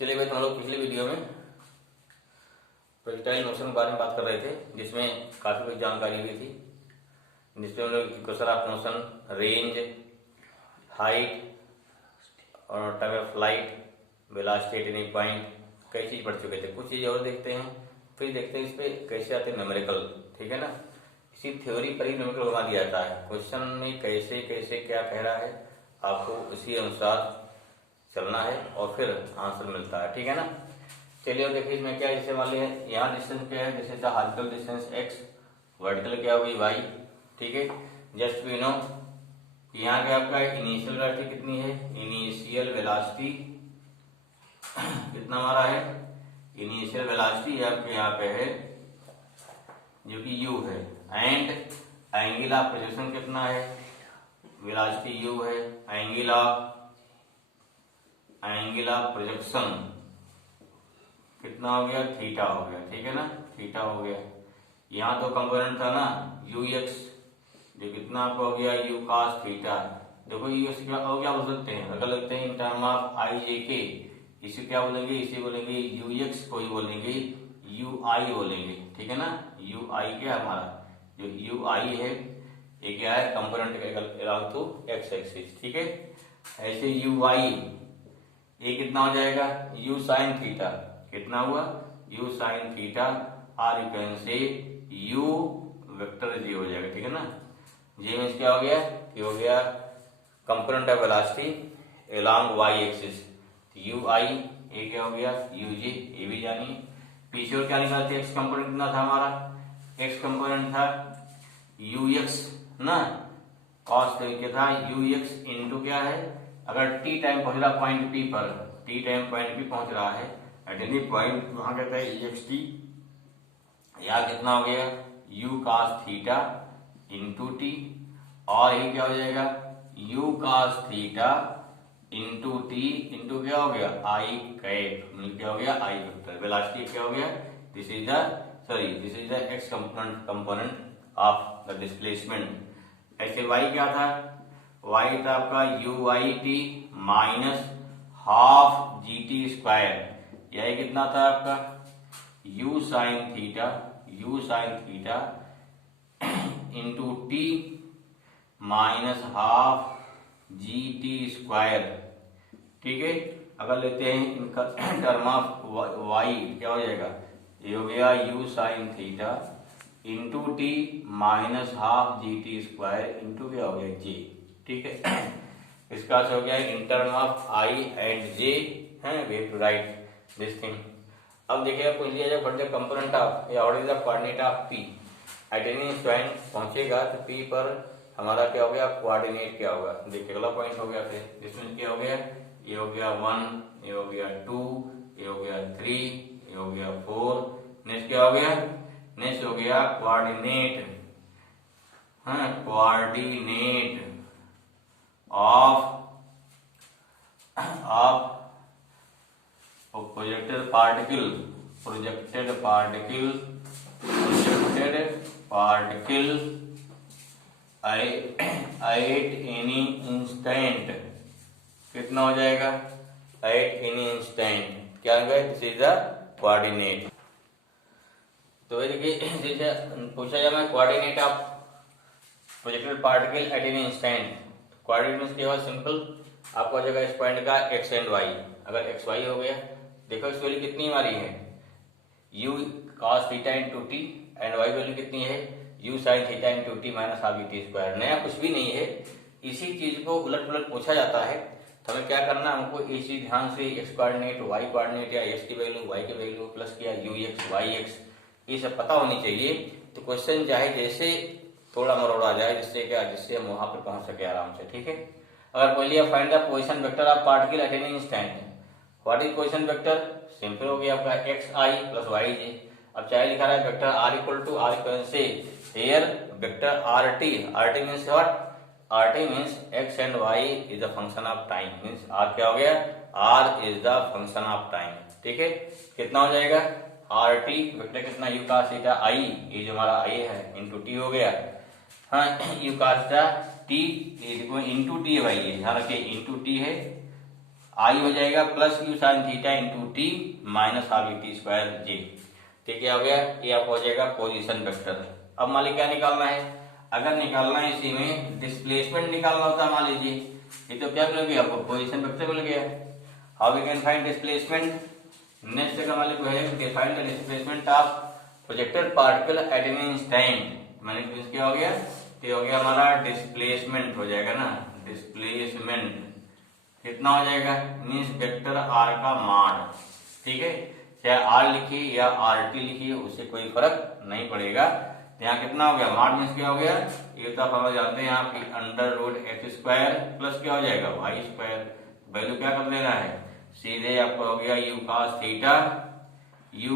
चलिए भाई, हम लोग पिछले वीडियो में प्रोजेक्टाइल मोशन के बारे में बात कर रहे थे, जिसमें काफी कुछ जानकारी हुई थी, जिसमें हम लोग equation of motion, range, height और time of flight, velocity at any point, कई चीज पढ़ चुके थे। कुछ चीज और देखते हैं, फिर देखते हैं इस पे कैसे आते हैं न्यूमेरिकल। ठीक है ना, इसी थ्योरी पर ही न्यूमेरिकल बना दिया जाता है। क्वेश्चन में कैसे कैसे क्या कह रहा है, आपको उसी अनुसार चलना है और फिर आंसर मिलता है। ठीक है ना, चलिए देखिए इसमें क्या, जैसे मान लिया यहाँ डिस्टेंस क्या है, जैसे हॉरिजॉन्टल डिस्टेंस x, वर्टिकल क्या होगी y। ठीक है, जस्ट वी नो यहाँ क्या आपका इनिशियल वेलोसिटी कितनी है, इनिशियल वेलोसिटी कितना हमारा है, इनिशियल वेलोसिटी आपके यहाँ पे है जो कि u है, एंड एंगल ऑफ प्रोजेक्शन कितना है, वेलोसिटी u है, एंगल ऑफ प्रोजेक्शन कितना हो गया, थीटा हो गया। ठीक है ना, थीटा हो गया। यहाँ तो कंपोनेंट था ना ux, जो कितना आपको हो गया u cos थीटा। देखो ये और क्या बोल सकते हैं, अगर लगते हैं इन term of i j k, इसे क्या बोलेंगे, इसे बोलेंगे ux, कोई बोलेंगे ui बोलेंगे। ठीक है ना, ui क्या हमारा जो ui है ये क्या है, component along to x axis. ठीक है, ऐसे ui ये कितना हो जाएगा, u sin थीटा कितना हुआ, u sin थीटा, और you can say u vector j हो जाएगा। ठीक है ना, j मींस क्या हो गया, ये हो गया component of velocity along y axis, ui ये क्या हो गया, uj, ये भी जानिए। पीछे और क्या निकालते, x कंपोनेंट कितना था हमारा, x कंपोनेंट था ux ना, cos तरीके था ux इंटू क्या है, अगर t टाइम पहुंच रहा पॉइंट p पर, t टाइम पॉइंट p पहुंच रहा है एट एनी पॉइंट, वहां कहता है ext, यहाँ कितना हो गया u cos theta into T, और ये क्या हो जाएगा u cos theta into T into क्या हो गया i कैप, क्या हो गया i वेक्टर। वेलोसिटी क्या हो गया, this is the x component of the displacement. ऐसे y क्या था, y था आपका uit minus half G T square, यह कितना था आपका u sin theta into T minus half G T square. ठीक है, अगर लेते हैं इनका टर्म ऑफ y क्या हो जाएगा, ये हो गया u sin theta into T minus half G T square into क्या हो गया j। ठीक है, इसका हो गया in term of i and j है, way to write this thing. अब देखिए आपको लिया जाए व्हाट द कंपोनेंट ऑफ या what is the coordinate of p, at any point पहुंचेगा तो p पर हमारा क्या हो गया, कोऑर्डिनेट क्या होगा। देखिए अगला पॉइंट हो गया, फिर जिसमें क्या हो गया, ये हो गया 1, ये हो गया 2, ये हो गया 3, ये हो गया 4, नेक्स्ट क्या हो गया, नेक्स्ट हो गया कोऑर्डिनेट, हाँ coordinate of projected particle at any instant, कितना हो जाएगा, एट एनी इंस्टेंट, क्या होगा, दिस इज द कोऑर्डिनेट। तो देखिए जैसे पूछा जाए मैं coordinate of projected particle at any instant, coordinate means क्या हुआ, सिंपल आपको आ जाएगा इस पॉइंट का x एंड y। अगर x y हो गया, देखो इस वैल्यू कितनी हमारी है, u cos theta into T, and y value कितनी है, u sin theta into T minus half T square. नया कुछ भी नहीं है, इसी चीज को उलट पुलट पूछा जाता है, तो हमें क्या करना, हमको इसी ध्यान से x कोऑर्डिनेट, y कोऑर्डिनेट या x की वैल्यू, y की वैल्यू प्लस किया ux yx, ये सब पता होनी चाहिए। तो क्वेश्चन चाहे जैसे थोड़ा मरोड़ा जाए, जिससे क्या, जिससे हम वहां पर पहुंच सके आराम से। ठीक है, अगर कोई लिया find the position vector of particle at any instant, what is position vector, simple हो गया आपका X I plus Y J. अब चाहे लिखा रहा है vector R equal to R equal से here vector R T means what, R T means X and Y is the function of time, means R क्या हो गया, R is the function of time. ठीक है, कितना हो जाएगा, R T vector कितना, यू cos थीटा आई, ये जो हमारा आई है इंटू टी हो गया, हाँ you cos T into T है भाई, ये ध्यान रखिए इंटू टी है, आई हो जाएगा plus U sine theta into T minus half T square J. ठीक है, हो गया, ये आपको हो जाएगा पोजीशन वेक्टर। अब मान लीजिए क्या निकालना है, अगर निकालना है इसी में डिस्प्लेसमेंट निकालना होता है, मान लीजिए ये तो क्या मिल गया आपको, पोजीशन वेक्टर मिल गया। How we can find displacement, next जगह मान लीजिए find the displacement of projected particle at an instant, माने क्या हो गया, ये हो गया हमारा डिस्प्लेसमेंट हो जाएगा ना, डिस्प्लेसमेंट कितना हो जाएगा, मीन्स वेक्टर आर का मान। ठीक है, चाहे आर लिखिए या आर टी लिखिए उससे कोई फर्क नहीं पड़ेगा। यहाँ कितना हो गया, माड मीन्स क्या हो गया, ये तो आप हम जानते हैं यहाँ की under root X square plus क्या हो जाएगा वाई स्क्वायर। वैल्यू क्या कर लेना है, सीधे आपको हो गया U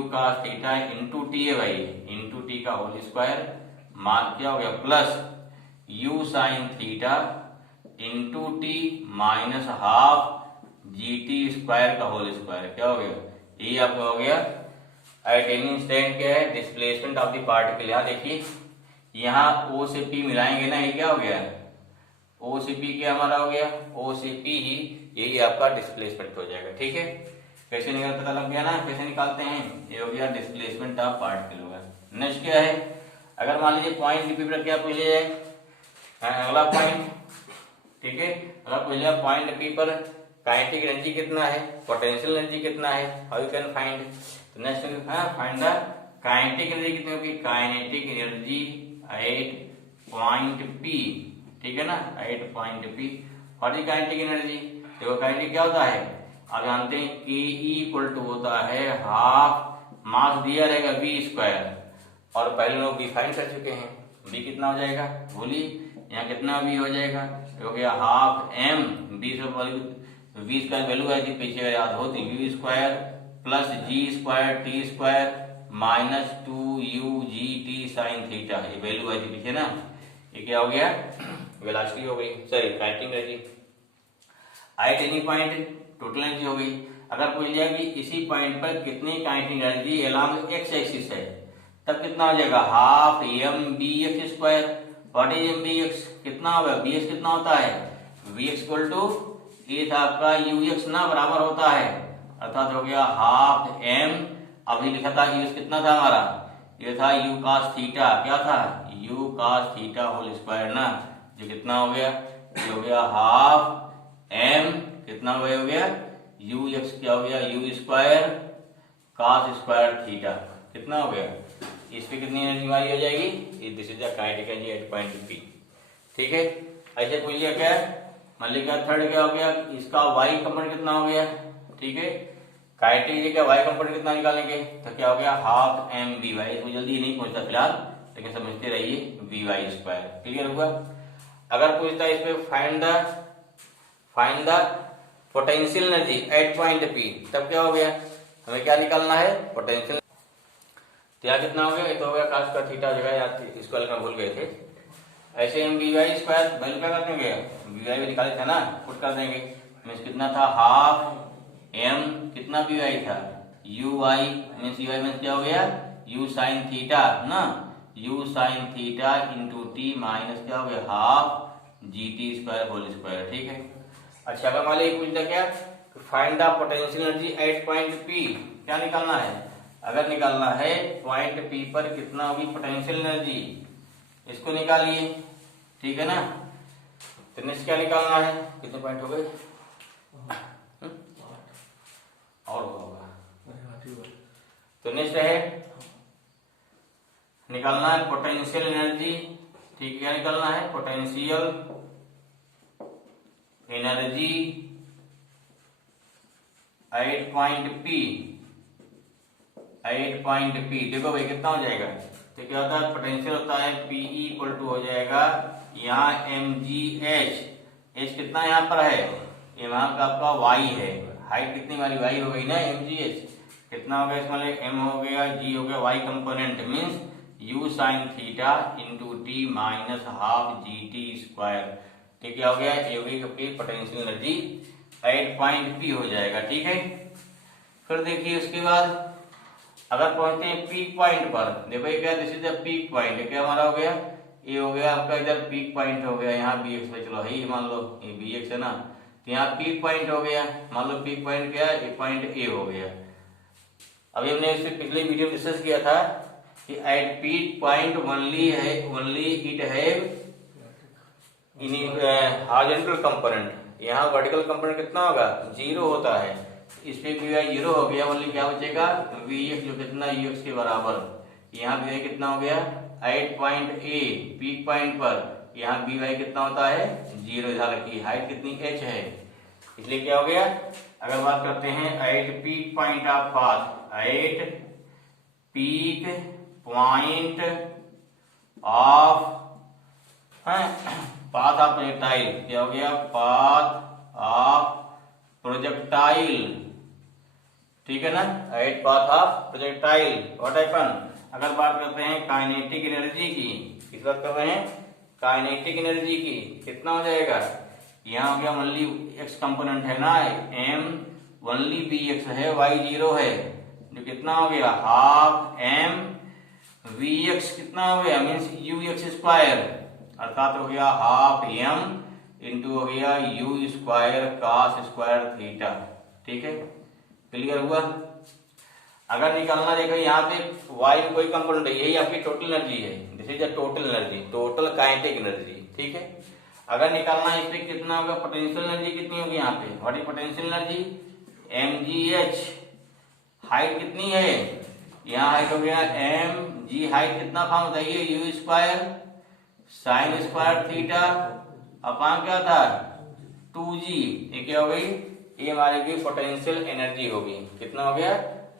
cos theta into T है भाई, इंटू टी का होल स्क्वायर, मान क्या हो गया plus U sine theta into T minus half G T square का होल स्क्वायर। क्या हो गया, ये आपका हो गया एट एनी इंस्टेंट क्या है, डिस्प्लेसमेंट ऑफ द पार्टिकल। यहाँ देखिए, यहाँ ओ से पी मिलाएंगे ना, ये क्या हो गया, ओ से पी क्या हमारा हो गया, ओ से पी ही, यही आपका डिस्प्लेसमेंट हो जाएगा। ठीक है, कैसे निकाल पता लग गया ना, कैसे निकालते हैं, ये हो गया डिस्प्लेसमेंट ऑफ पार्टिकल होगा। नेक्स्ट क्या है, अगर मान लीजिए पॉइंट पी पर क्या पूछ लिया जाए, अगला पॉइंट, ठीक है, अगर पूछ लिया पॉइंट पी पर काइनेटिक एनर्जी कितना है, पोटेंशियल एनर्जी कितना है, हाउ यू कैन फाइंड, तो next find the kinetic energy कितनी होगी, kinetic energy at point P. ठीक है ना, at point P. What is kinetic energy, देखो काइनेटिक क्या होता है, आप जानते हैं के इक्वल टू होता है हाफ मास दिया रहेगा बी स्क्वायर, और पहले लोग बी फाइंड कर चुके हैं, बी कितना हो जाएगा बोलिए, यहाँ कितना बी हो जाएगा, हो गया half M B V square value आई थी पीछे याद होती, V square plus G square T square minus 2u G T sine theta, ये वैल्यू आई थी पीछे ना, ये क्या हो गया वेलोसिटी हो गई, sorry kinetic energy eight any point, total energy हो गई। अगर पूछ लिया कि इसी पॉइंट पर कितनी kinetic energy along X axis है, तब कितना हो जाएगा half M B X square. What is M B X, कितना होगा बी एक्स कितना होता है, वी एक्स इक्वल टू ये था आपका यू एक्स ना बराबर होता है, अर्थात हो गया हाफ एम, अभी लिखा था यू कितना था हमारा, ये था यू कास थीटा, क्या था U cos theta whole square ना, जो कितना हो गया, ये हो गया हाफ एम कितना हो गया यू एक्स, क्या हो गया U square cos square theta, कितना हो गया, इस पे कितनी एनर्जी हमारी हो जाएगी, this is the kinetic energy at point P. ठीक है, ऐसे पूछ लिया क्या, मान लीजिए थर्ड क्या हो गया, इसका वाई कंपोनेंट कितना हो गया। ठीक है, काइनेटिक एनर्जी का वाई कंपोनेंट कितना निकालेंगे, तो क्या हो गया हाफ एम बी वाई, इसमें जल्दी नहीं पहुंचता फिलहाल, लेकिन समझते रहिए वी वाई स्क्वायर। क्लियर हुआ, अगर पूछता है इस पे find the potential energy at point P, तब क्या हो गया, हमें क्या निकालना है पोटेंशियल, तो यहाँ कितना हो गया, ये तो हो गया कास का थीटा जगह याद थी, इसको अलग भूल गए थे। ऐसे हम वी वाई स्क्वायर वैल्यू क्या कर देंगे, वी वाई भी निकाले थे ना, पुट कर देंगे, मीन्स कितना था हाफ एम कितना वी वाई था U Y, means U Y means क्या हो गया यू साइन थीटा ना, U sine theta into T minus क्या हो गया half G T square whole square. ठीक है, अच्छा अगर मान लीजिए पूछता क्या find the potential energy at point P, क्या निकालना है, अगर निकालना है पॉइंट पी पर कितना होगी पोटेंशियल एनर्जी, इसको निकालिए। ठीक है ना, तो नेक्स्ट क्या निकालना है, कितने पॉइंट हो गए और होगा, तो नेक्स्ट है निकालना है पोटेंशियल एनर्जी। ठीक है, क्या निकालना है potential energy at point P, देखो भाई कितना हो जाएगा, तो क्या होता है पोटेंशियल होता है पीई इक्वल टू हो जाएगा यहाँ एम जी एच कितना यहाँ पर है, यहाँ का आपका वाई है, हाइट कितनी वाली वाई हो गई ना एम जी एच, कितना हो गया इसमें एम हो गया जी हो गया Y component means U sine theta into T minus half G T square. ठीक है, हो गया ये potential energy at point P हो जाएगा। ठीक है, फिर देखिए उसके बाद अगर पहुंचते हैं पीक पॉइंट पर, देखो ये क्या this is the peak point, क्या हमारा हो गया ये हो गया आपका इधर पीक पॉइंट हो गया यहाँ बी एक्स पे, चलो है मान लो ये बी एक्स है ना, तो यहाँ पीक पॉइंट हो गया, मान लो पीक पॉइंट क्या है, पॉइंट ए हो गया। अभी हमने इससे पिछले वीडियो में डिस्कस किया था कि eight peak point only it have in horizontal component, यहाँ वर्टिकल कंपोनेंट कितना होगा, 0 होता है। इस पे भी 0 हो गया, ओनली क्या बचेगा, वी एक्स जो कितना यू एक्स के बराबर। यहाँ भी कितना हो गया, at point A peak point पर, यहाँ बी वाई कितना होता है, 0। ध्यान रखिए हाइट कितनी h है, इसलिए क्या हो गया। अगर बात करते हैं at peak point of path, at peak point of path of projectile, क्या हो गया, पाथ ऑफ प्रोजेक्टाइल, ठीक है ना, at path of projectile what happen. अगर बात करते हैं काइनेटिक एनर्जी की, किस बात कर रहे हैं, काइनेटिक एनर्जी की, कितना हो जाएगा, यहाँ हो गया ओनली एक्स कंपोनेंट है ना, एम ओनली बी एक्स है, वाई 0 है, जो कितना हो गया, हाफ एम वी एक्स कितना हो गया, मीन्स यू एक्स स्क्वायर, अर्थात हो गया हाफ एम इंटू हो गया U square cos square theta. ठीक है, क्लियर हुआ। अगर निकालना देखो यहाँ पे वाई में कोई कंपोनेंट है, यही आपकी टोटल एनर्जी है, this is the total energy, total kinetic energy. ठीक है, अगर निकालना इस पे कितना होगा, पोटेंशियल एनर्जी कितनी होगी यहाँ पे, what is potential energy, mgh, height कितनी है, यहाँ हाइट हो गया mg, हाइट कितना फॉर्म बताइए, you square sine square theta upon क्या था 2g, ये क्या हो गई, ये हमारी भी पोटेंशियल एनर्जी होगी, कितना हो गया,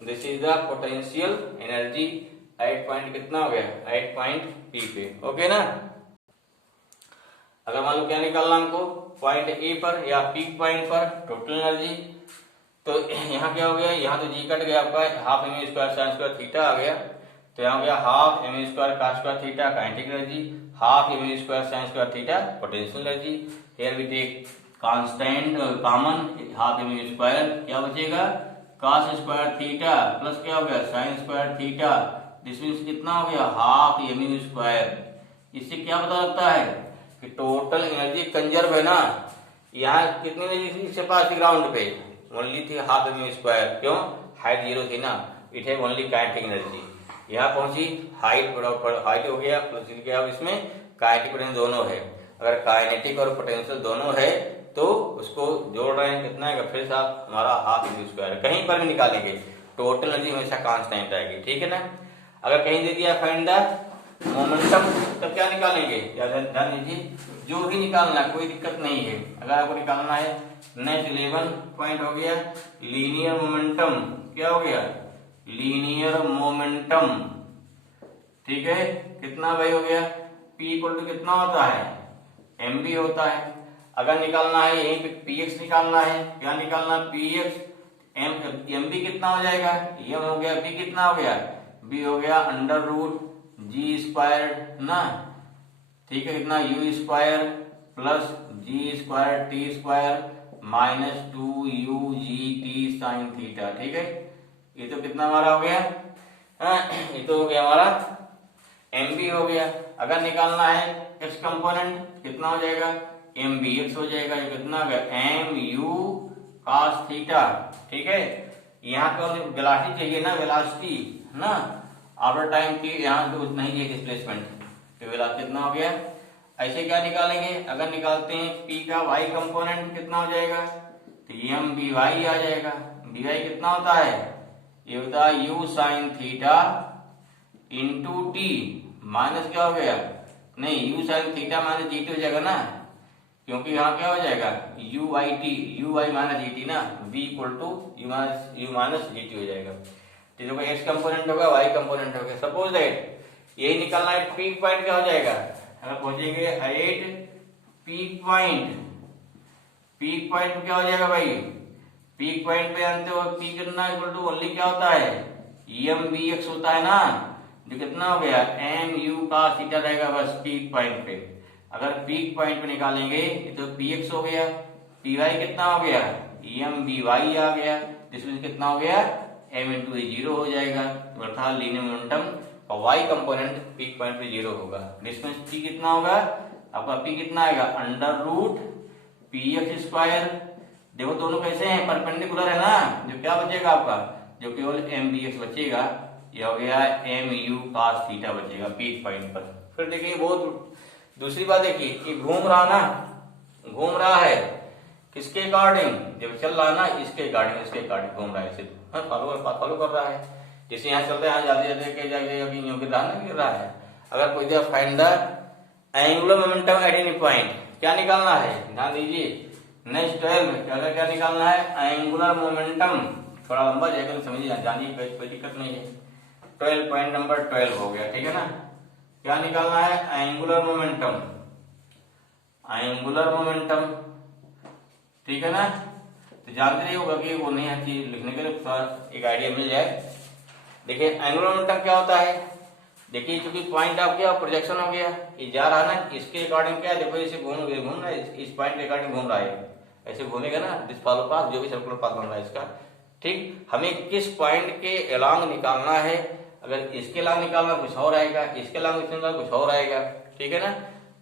this is the potential energy at point कितना हो गया, एट पॉइंट पी पे। ओके ना। अगर मान लो क्या निकालना हमको, पॉइंट ए पर या पीक पॉइंट पर टोटल एनर्जी, तो यहाँ क्या हो गया, यहाँ तो जी कट गया आपका, half M square sine square theta आ गया, तो यहाँ हो गया half M square cos square theta kinetic energy, half M square sine square theta potential energy. Here we take constant common, half M square क्या बचेगा, कास स्क्वायर थीटा प्लस क्या हो गया sine square theta, this means कितना हो गया half M square. इससे क्या पता लगता है कि टोटल एनर्जी कंजर्व है ना, यहाँ कितनी एनर्जी इसके पास थी ग्राउंड पे, ओनली थी हाफ एम स्क्वायर, क्यों, हाइट 0 थी ना, इट है ओनली काइनेटिक एनर्जी। यहाँ पहुंची हाइट हाइट हो गया प्लस क्या, इसमें काइनेटिक पोटेंशियल दोनों है, अगर काइनेटिक और पोटेंशियल दोनों है तो उसको जोड़ रहे हैं, कितना है, फिर साथ हमारा हाफ एम स्क्वायर, कहीं पर भी निकालेंगे टोटल एनर्जी हमेशा कांस्टेंट आएगी। ठीक है ना। अगर कहीं दे दिया फाइंड द मोमेंटम, तब क्या निकालेंगे, ध्यान दीजिए, जो भी निकालना कोई दिक्कत नहीं है। अगर आपको निकालना है नेक्स्ट 11 पॉइंट हो गया लीनियर मोमेंटम, क्या हो गया, लीनियर मोमेंटम। ठीक है, कितना भाई हो गया, P इक्वल टू कितना होता है, mb होता है। अगर निकालना है यहीं पे px निकालना है, क्या निकालना, px mb कितना हो जाएगा, m हो गया, b कितना हो गया, b हो गया अंडर रूट जी स्क्वायर ना, ठीक है, कितना u square plus G square T square minus 2u(g)t sine theta. ठीक है, ये तो कितना हमारा हो गया, ये तो हो गया हमारा mb हो गया। अगर निकालना है x कंपोनेंट कितना हो जाएगा, mbx हो जाएगा, ये कितना हो गया mu cos थीटा। ठीक है, यहाँ पे वेलोसिटी चाहिए ना, वेलोसिटी ना, आफ्टर टाइम की यहाँ तो नहीं चाहिए डिस्प्लेसमेंट, तो वेलोसिटी कितना हो गया। ऐसे क्या निकालेंगे, अगर निकालते हैं p का y कंपोनेंट कितना हो जाएगा, तो mby आ जाएगा, by कितना होता है, ये होता है u sine theta into T minus क्या हो गया, नहीं u sine theta minus G T हो जाएगा ना, क्योंकि यहाँ क्या हो जाएगा u I T, u I minus G T ना, v equal to u minus G T हो जाएगा। तो जो x कंपोनेंट होगा y कंपोनेंट होगा। सपोज दैट यही निकालना है, पीक पॉइंट क्या हो जाएगा, अगर पहुंचेंगे eight peak point, peak point में क्या हो जाएगा भाई, पीक पॉइंट पे जानते हो पी कितना इक्वल टू ओनली क्या होता है, mvx होता है ना, जो कितना हो गया mu cos थीटा रहेगा बस पीक पॉइंट पे। अगर पीक पॉइंट पे निकालेंगे तो px हो गया, py कितना हो गया, mby आ गया, जिसमें कितना हो गया m इंटू 0 हो जाएगा, अर्थात लीनियर मोमेंटम का y कंपोनेंट पीक पॉइंट पे 0 होगा। डिस्टेंस p कितना होगा आपका, p कितना आएगा अंडर रूट px स्क्वायर देखो दोनों कैसे हैं, परपेंडिकुलर है ना, जो क्या बचेगा आपका, जो केवल एम बी एक्स बचेगा, ये हो गया एम यू cos थीटा बचेगा पीक पॉइंट पर। फिर देखिए बहुत दूसरी बात देखिए कि घूम रहा ना, घूम रहा है किसके अकॉर्डिंग, जब चल रहा है ना इसके अकॉर्डिंग, इसके अकॉर्डिंग घूम रहा है, इसे फॉलो कर रहा है। जैसे यहाँ चलते हैं जाते जाते के जाके अभी यूं गिर रहा है ना, गिर रहा है। अगर कोई दिया find the angular momentum eight any point, क्या निकालना है, ध्यान दीजिए नेक्स्ट 12 में क्या निकालना है, एंगुलर मोमेंटम। थोड़ा लंबा जाएगा तो समझिए, जानिए कोई दिक्कत नहीं है। 12 पॉइंट नंबर 12 हो गया, ठीक है ना। क्या निकालना है, एंगुलर मोमेंटम, एंगुलर मोमेंटम, ठीक है ना। तो जानते नहीं होगा कि वो नहीं है चीज लिखने के लिए थोड़ा एक आइडिया मिल जाए। देखिए एंगुलर मोमेंटम क्या होता है, देखिए चूंकि पॉइंट आप गया प्रोजेक्शन हो गया, ये जा रहा है ना इसके अकॉर्डिंग, क्या देखो इसे घूम रहा है, इस पॉइंट के अकॉर्डिंग घूम रहा है, ऐसे घूमेगा ना, दिस फॉलो पाथ, जो भी सर्कुलर पाथ बन रहा है इसका, ठीक। हमें किस पॉइंट के अलोंग निकालना है, अगर इसके अलोंग निकालना कुछ और आएगा, इसके अलोंग निकालना कुछ और आएगा, ठीक है ना।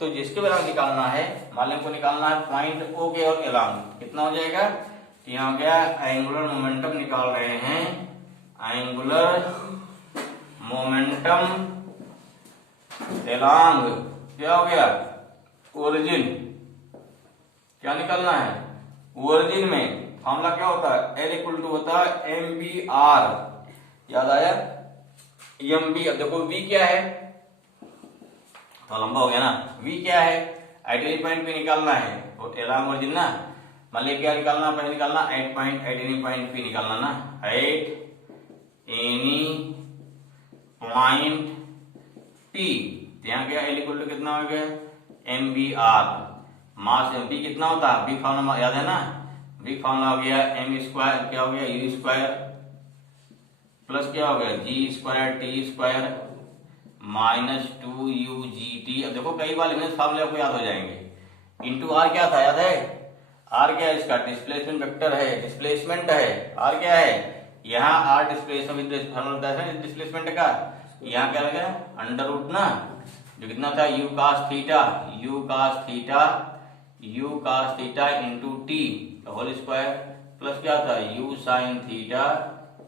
तो जिसके अलोंग निकालना है, मान लें को निकालना है पॉइंट ओ के और अलोंग, कितना हो जाएगा, तो यहाँ हो गया एंगुलर मोमेंटम निकाल रहे हैं, एंगुलर मोमेंटम अलोंग, क्या हो गया, ओरिजिन, क्या निकालना है, ओरिजिन में फॉर्मूला क्या होता है, एल इक्वल टू होता है एम बी आर, याद आया, एम बी। अब देखो वी क्या है, तो लंबा हो गया ना, वी क्या है, आइडियल पॉइंट पे निकालना है, तो अलोंग ओरिजिन ना, मान लिया क्या निकालना, पहले निकालना at point, at any point पे निकालना ना, एट एनी पॉइंट पी, यहाँ क्या एल इक्वल टू कितना हो गया, M B R, mass B कितना होता है, बी फॉर्मूला याद है ना, बी फॉर्मूला हो गया एम स्क्वायर, क्या हो गया यू स्क्वायर, प्लस क्या हो गया G square T square minus 2 UGT। अब देखो कई बार इन्हें फॉर्मूले आपको याद हो जाएंगे, इंटू आर क्या था, याद है, आर क्या है इसका, डिस्प्लेसमेंट वेक्टर है, डिस्प्लेसमेंट है, आर क्या है, यहाँ आर डिस्प्लेसमेंट, डिस्प्लेसमेंट का, यहाँ क्या लगा अंडर रूट ना, जो कितना था U cos theta, U cos theta, U cos theta into T whole square, plus क्या था U sine theta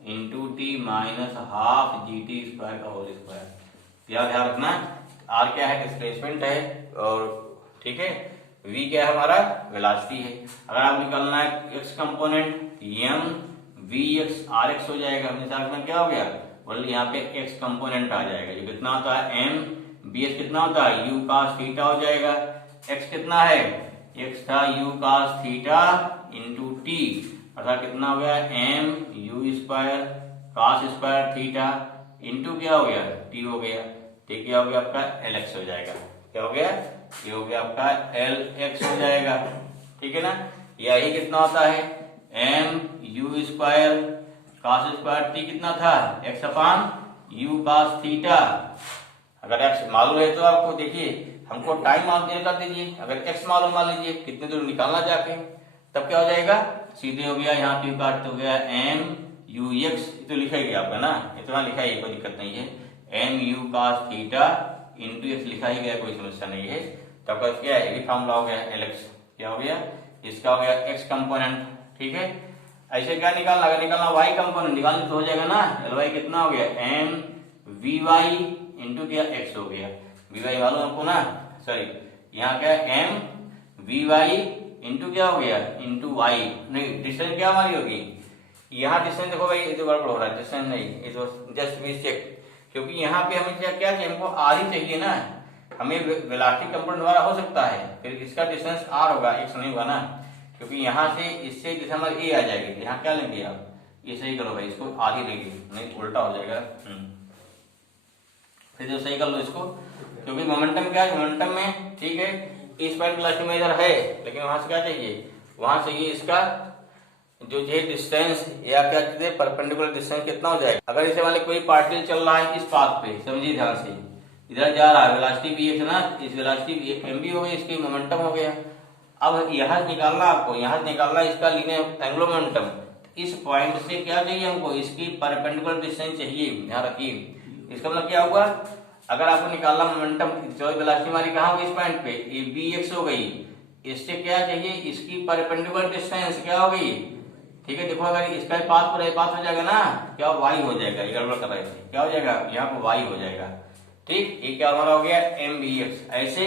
into T minus half G T square का होल स्क्वायर। याद ध्यान रखना, आर क्या है डिस्प्लेसमेंट है, और ठीक है वी क्या है हमारा वेलोसिटी है। अगर आप निकालना है X component, M V X R X हो जाएगा, मिसाल में क्या हो गया, बोलिए यहाँ पे एक्स कंपोनेंट आ जाएगा, जो कितना होता है एम बी एस कितना होता है यू cos थीटा हो जाएगा, एक्स कितना है, एक्स था U cos theta into T, अर्थात कितना हो गया M U square cos square theta into क्या हो गया टी हो गया, ठीक है, हो गया आपका एल एक्स हो जाएगा, क्या हो गया, ये हो गया आपका एल एक्स हो जाएगा, ठीक है ना। यही कितना होता है M U square cos square T कितना था X upon U cos theta. अगर एक्स मालूम है तो आपको देखिए हमको टाइम मालूम कर दीजिए, अगर एक्स मालूम मान लीजिए कितने दूर निकालना जाके, तब क्या हो जाएगा, सीधे हो गया यहाँ पे काट हो गया एम यू एक्स, तो लिखा ही गया आपका ना, इतना लिखा ही कोई दिक्कत नहीं है, M U cos theta into X लिखा ही गया, कोई समस्या नहीं है। तब क्या है ये फॉर्मूला हो गया एल एक्स, क्या हो गया, इसका हो गया एक्स कंपोनेंट, ठीक है। ऐसे क्या निकालना, अगर निकालना वाई कंपोनेंट निकालना तो हो जाएगा ना, एल वाई कितना हो गया एम वी वाई इंटू क्या एक्स हो गया, वी वाई मालूम आपको ना, सॉरी यहाँ क्या एम वी वाई इंटू क्या हो गया इंटू वाई, नहीं डिस्टेंस क्या हमारी होगी, यहाँ डिस्टेंस देखो भाई ये तो गड़बड़ हो रहा है, डिस्टेंस नहीं, ये तो जस्ट वी चेक, क्योंकि यहाँ पे हमें क्या चाहिए, हमको आर ही चाहिए ना, हमें वेलोसिटी कंपोनेंट द्वारा हो सकता है, फिर इसका डिस्टेंस आर होगा, एक्स नहीं होगा ना, क्योंकि यहाँ से इससे दिशा हमारी ए आ जाएगी, यहाँ क्या लेंगे आप, ये सही करो भाई, इसको आर ही लेंगे, नहीं उल्टा हो जाएगा, फिर जो सही कर लो इसको, क्योंकि मोमेंटम क्या है, मोमेंटम में ठीक है इस पॉइंट वेलोसिटी में इधर है, लेकिन वहां से क्या चाहिए, वहां से ये इसका जो है डिस्टेंस या क्या कहते हैं परपेंडिकुलर डिस्टेंस कितना हो जाएगा। अगर इसे वाले कोई पार्टिकल चल रहा है इस पाथ पे, समझिए ध्यान से, इधर जा रहा है वेलोसिटी वी एक्स ना, इस वेलोसिटी एम बी हो गई, इसकी मोमेंटम हो गया। अब यहाँ निकालना आपको, यहाँ निकालना इसका लीनियर एंगुलर मोमेंटम, इस पॉइंट से क्या चाहिए हमको, इसकी परपेंडिकुलर डिस्टेंस चाहिए, ध्यान रखिए। इसका मतलब क्या होगा, अगर आपको निकालना मोमेंटम, वेलोसिटी हमारी कहाँ होगी इस पॉइंट पे, ये बी एक्स हो गई, इससे क्या चाहिए, इसकी परपेंडिकुलर डिस्टेंस क्या होगी, ठीक है। देखो अगर इसका पाथ पर पाथ हो जाएगा ना, क्या वाई हो जाएगा, ये गड़बड़ कर रहा है, क्या हो जाएगा यहाँ पर वाई हो जाएगा, ठीक। ये क्या हमारा हो गया एम बी एक्स, ऐसे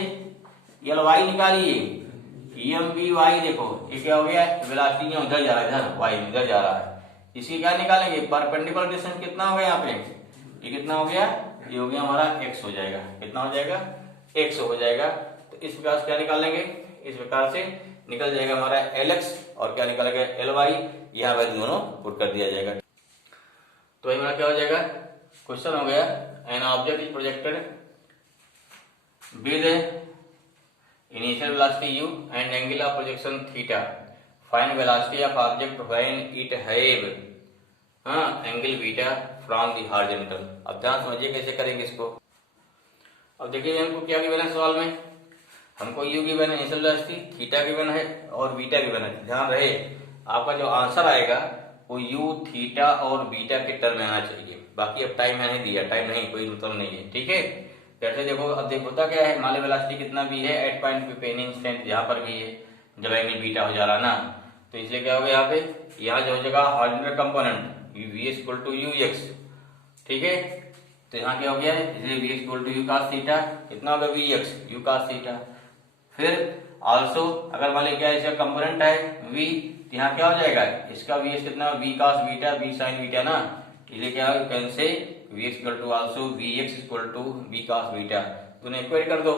एल वाई निकालिए, एम बी वाई, देखो ये क्या हो गया, वेलोसिटी उधर जा रहा है, इधर वाई इधर जा रहा है, इसकी क्या निकालेंगे, परपेंडिकुलर डिस्टेंस कितना हो गया यहाँ पे, ये कितना हो गया, ये हो गया हमारा x हो जाएगा, कितना हो जाएगा x हो जाएगा। तो इस प्रकार से क्या निकालेंगे, इस प्रकार से निकल जाएगा हमारा Lx और क्या निकलेगा Ly, यहाँ वैल्यू दोनों पुट कर दिया जाएगा। तो वही हमारा क्या हो जाएगा, क्वेश्चन हो गया an object is projected with initial velocity u and angle of projection theta, find velocity of object when it have angle beta from the horizontal. अब ध्यान समझिए कैसे करेंगे इसको। अब देखिए हमको क्या गिवन है सवाल में, हमको u गिवन है, इनिशियल वेलोसिटी, थीटा गिवन है और बीटा गिवन है। ध्यान रहे आपका जो आंसर आएगा वो u, थीटा और बीटा के टर्म में आना चाहिए, बाकी अब टाइम मैंने दिया, टाइम नहीं कोई मतलब नहीं है, ठीक है। कैसे देखो, अब देखो होता क्या है, मान लो वेलोसिटी कितना भी है एट पॉइंट पे एनी इंस्टेंट यहाँ पर भी है, जब एंगल बीटा हो जा रहा ना, तो इसलिए क्या होगा यहाँ पे, यहाँ जो हो जाएगा horizontal component v equal to U X, ठीक है। तो यहाँ क्या हो गया है, इसलिए v equal to U cos theta, कितना होगा v X U cos theta. फिर आल्सो अगर मान लीजिए क्या इसका कंपोनेंट है v, तो यहाँ क्या हो जाएगा, इसका v कितना v cos beta v sine beta ना, इसलिए क्या होगा, can say v equal to also v X equal to v cos beta. दोनों इक्वल कर दो,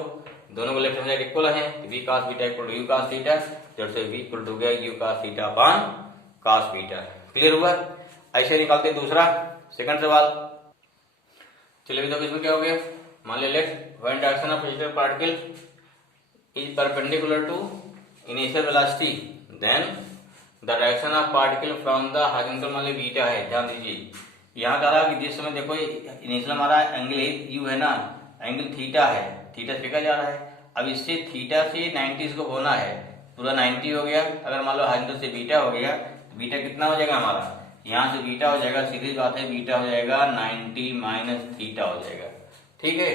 दोनों को लेफ्ट हैंड साइड इक्वल है, v cos beta equal to U cos theta, जैसे v इक्वल टू गया U cos theta upon cos beta. Clear हुआ। ऐसे निकालते दूसरा सेकंड सवाल। चलिए देखो इसमें क्या हो गया, मान ले let when direction of physical particle is perpendicular to initial velocity then the direction of particle from the horizontal, मान ली बीटा है, ध्यान दीजिए यहाँ कह रहा कि जिस समय देखो इनिशियल हमारा एंगल यू है ना, एंगल थीटा है, थीटा से जा रहा है, अब इससे थीटा से 90 को होना है, पूरा 90 हो गया। अगर मान लो हॉरिजॉन्टल से बीटा हो गया, बीटा कितना हो जाएगा हमारा, यहाँ से बीटा हो जाएगा, सीधी बात है बीटा हो जाएगा 90 माइनस थीटा हो जाएगा, ठीक है।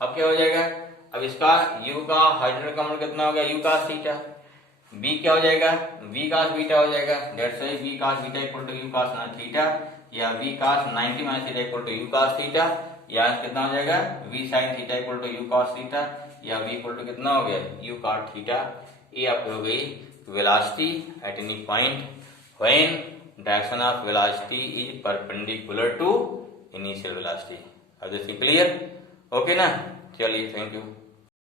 अब क्या हो जाएगा, अब इसका u का हॉरिजॉन्टल कंपोनेंट कितना हो गया u कास थीटा, b क्या हो जाएगा v कास बीटा हो जाएगा, that's why v cos beta equal to u cos theta, या v cos 90 minus theta equal to u cos theta, या कितना हो जाएगा v sine theta equal to u cos theta, या v इक्वल टू कितना हो गया u कास थीटा। ये आपकी हो गई velocity at any point when direction of velocity is perpendicular to initial velocity. अब दिस क्लियर, ओके ना, चलिए थैंक यू।